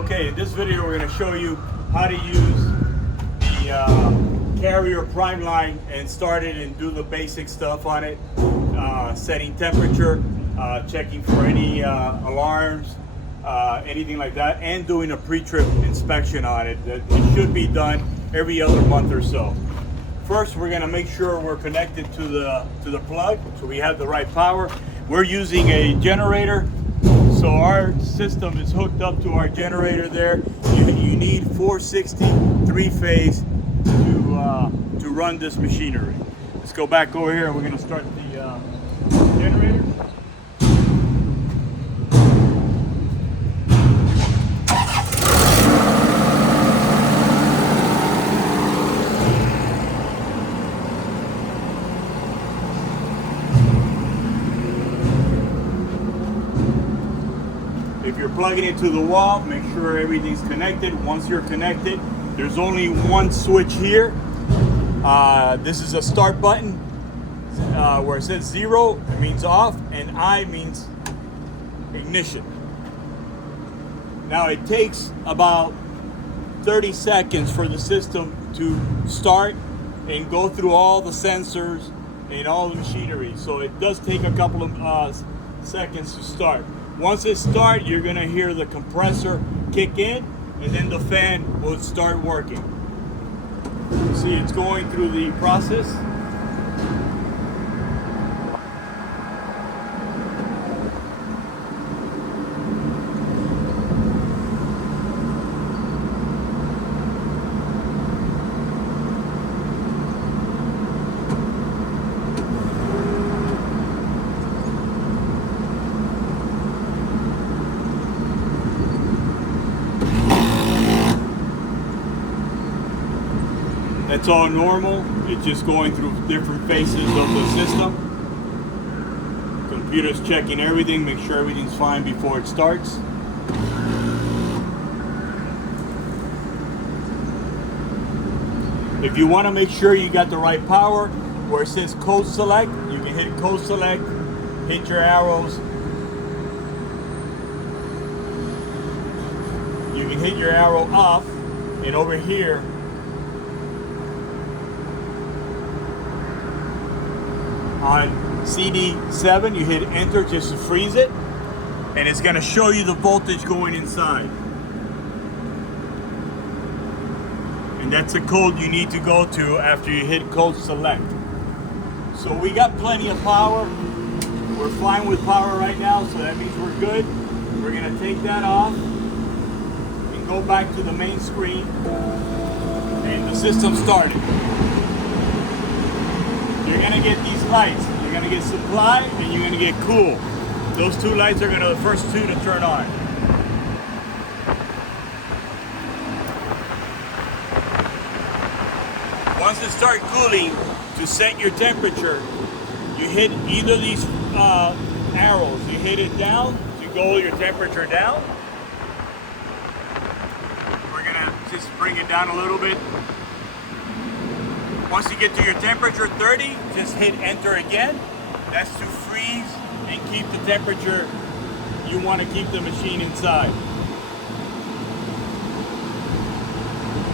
Okay, in this video we're going to show you how to use the carrier prime line and start it and do the basic stuff on it. Setting temperature, checking for any alarms, anything like that, and doing a pre-trip inspection on it. It should be done every other month or so. First, we're going to make sure we're connected to the plug, so we have the right power. We're using a generator, so our system is hooked up to our generator there. You need 460 3-phase to run this machinery. Let's go back over here and we're going to start the generator. If you're plugging it to the wall, make sure everything's connected. Once you're connected, there's only one switch here. This is a start button where it says 0, it means off, and I means ignition. Now it takes about 30 seconds for the system to start and go through all the sensors and all the machinery. So it does take a couple of seconds to start. Once it starts, you're gonna hear the compressor kick in, and then the fan will start working. You see, it's going through the process. That's all normal. It's just going through different phases of the system. Computer's checking everything, make sure everything's fine before it starts. If you want to make sure you got the right power, where it says code select, you can hit code select, hit your arrows. You can hit your arrow off, and over here, on CD7, you hit enter just to freeze it, and it's going to show you the voltage going inside. And that's the code you need to go to after you hit code select. So we got plenty of power. We're fine with power right now, so that means we're good. We're going to take that off and go back to the main screen, and the system started. You're gonna get these lights. You're gonna get supply and you're gonna get cool. Those two lights are gonna be the first two to turn on. Once it starts cooling, to set your temperature, you hit either of these arrows. You hit it down to go your temperature down. We're gonna just bring it down a little bit. Once you get to your temperature 30, just hit enter again. That's to freeze and keep the temperature you want to keep the machine inside.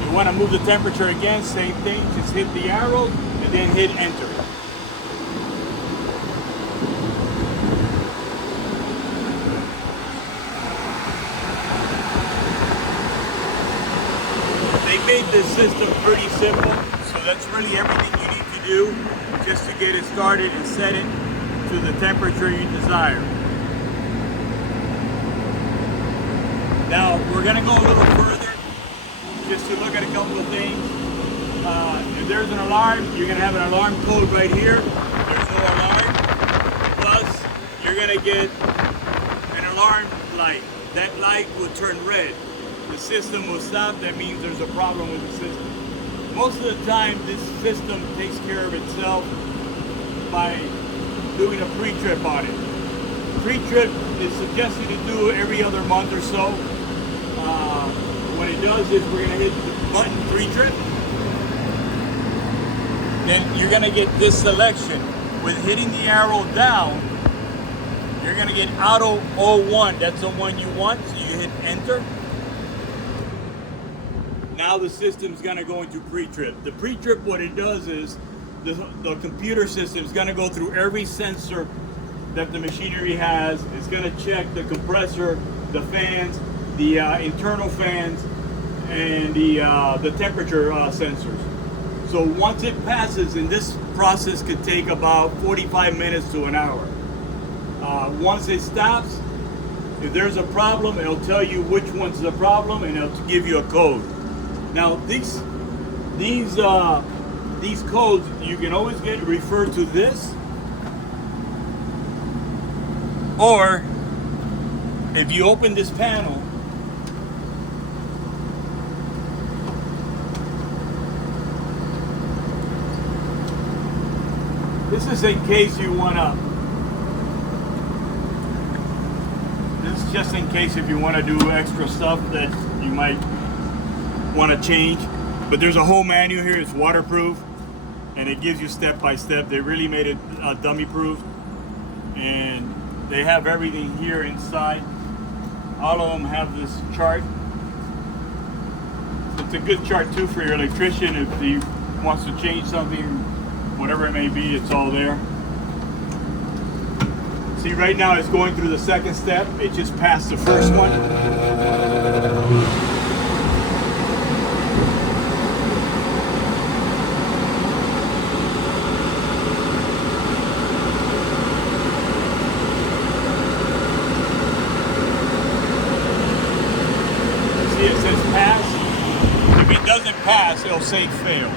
You want to move the temperature again, same thing, just hit the arrow and then hit enter. They made this system pretty simple. That's really everything you need to do just to get it started and set it to the temperature you desire. Now we're going to go a little further just to look at a couple of things. If there's an alarm, you're going to have an alarm code right here. There's no alarm. Plus, you're going to get an alarm light. That light will turn red. The system will stop. That means there's a problem with the system. Most of the time, this system takes care of itself by doing a pre-trip on it. Pre-trip is suggested to do every other month or so. What it does is we're going to hit the button pre-trip. Then you're going to get this selection. With hitting the arrow down, you're going to get auto 01. That's the one you want, so you hit enter. Now the system's gonna go into pre-trip. The pre-trip, what it does is the computer system is gonna go through every sensor that the machinery has. It's gonna check the compressor, the fans, the internal fans, and the temperature sensors. So once it passes, and this process could take about 45 minutes to an hour. Once it stops, if there's a problem, it'll tell you which one's the problem, and it'll give you a code. Now these codes, you can always get referred to this, or if you open this panel, this is in case you wanna. This is just in case if you want to do extra stuff that you might want to change. But there's a whole manual here. It's waterproof, and it gives you step by step. They really made it dummy proof, and they have everything here inside. All of them have this chart. It's a good chart too for your electrician if he wants to change something, whatever it may be. It's all there. See, right now it's going through the second step. It just passed the first one. See, it says pass. If it doesn't pass, it'll say fail.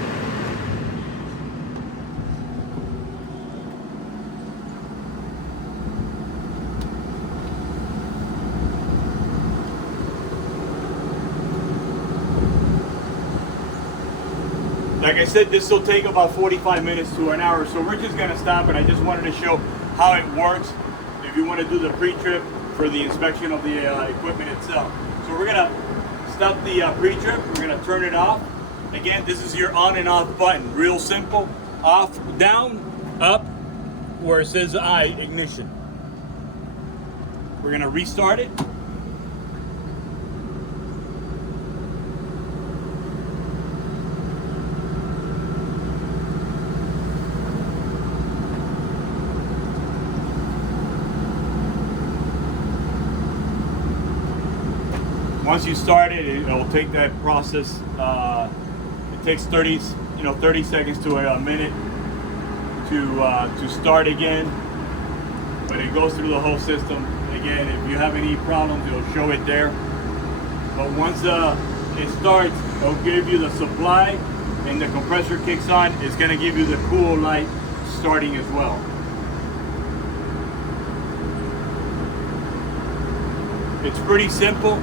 Like I said, this will take about 45 minutes to an hour, so we're just gonna stop, and I just wanted to show how it works if you want to do the pre-trip for the inspection of the equipment itself. So we're gonna stop the pre-trip, we're gonna turn it off. Again, this is your on and off button, real simple. Off, down, up, where it says I, ignition. We're gonna restart it. Once you start it, it'll take that process. It takes 30 seconds to a minute to start again, but it goes through the whole system. Again, if you have any problems, it'll show it there. But once it starts, it'll give you the supply, and the compressor kicks on. It's going to give you the cool light starting as well. It's pretty simple.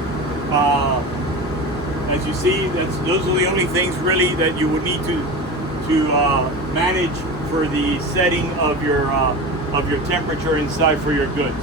As you see, those are the only things really that you would need to manage for the setting of your temperature inside for your goods.